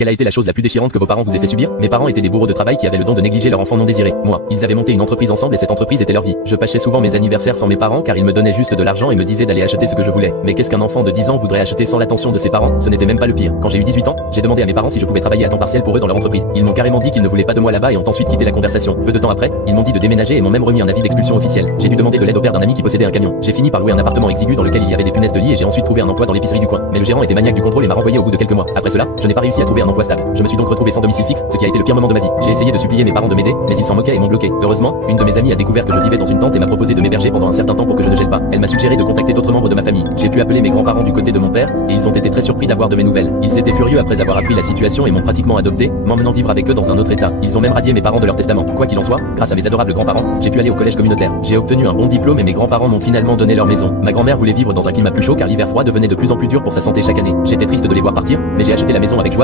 Quelle a été la chose la plus déchirante que vos parents vous aient fait subir? Mes parents étaient des bourreaux de travail qui avaient le don de négliger leur enfant non désiré. Moi, ils avaient monté une entreprise ensemble et cette entreprise était leur vie. Je passais souvent mes anniversaires sans mes parents car ils me donnaient juste de l'argent et me disaient d'aller acheter ce que je voulais. Mais qu'est-ce qu'un enfant de 10 ans voudrait acheter sans l'attention de ses parents? Ce n'était même pas le pire. Quand j'ai eu 18 ans, j'ai demandé à mes parents si je pouvais travailler à temps partiel pour eux dans leur entreprise. Ils m'ont carrément dit qu'ils ne voulaient pas de moi là-bas et ont ensuite quitté la conversation. Peu de temps après, ils m'ont dit de déménager et m'ont même remis un avis d'expulsion officiel. J'ai dû demander de l'aide au père d'un ami qui possédait un camion. J'ai fini par louer un appartement exigu dans lequel il y avait des punaises de lit et j'ai ensuite trouvé un emploi dans l'épicerie du coin. Mais le gérant était maniaque du contrôle et m'a renvoyé au bout de quelques mois. Après cela, je n'ai pas réussi à trouver un emploi stable. Je me suis donc retrouvé sans domicile fixe, ce qui a été le pire moment de ma vie. J'ai essayé de supplier mes parents de m'aider, mais ils s'en moquaient et m'ont bloqué. Heureusement, une de mes amies a découvert que je vivais dans une tente et m'a proposé de m'héberger pendant un certain temps pour que je ne gèle pas. Elle m'a suggéré de contacter d'autres membres de ma famille. J'ai pu appeler mes grands-parents du côté de mon père et ils ont été très surpris d'avoir de mes nouvelles. Ils étaient furieux après avoir appris la situation et m'ont pratiquement adopté, m'emmenant vivre avec eux dans un autre état. Ils ont même radié mes parents de leur testament. Quoi qu'il en soit, grâce à mes adorables grands-parents, j'ai pu aller au collège communautaire. J'ai obtenu un bon diplôme et mes grands-parents m'ont finalement donné leur maison. Ma grand-mère voulait vivre dans un climat plus chaud car l'hiver froid devenait de plus en plus dur pour sa santé chaque année. J'étais triste de les voir partir, mais j'ai acheté la maison avec joie.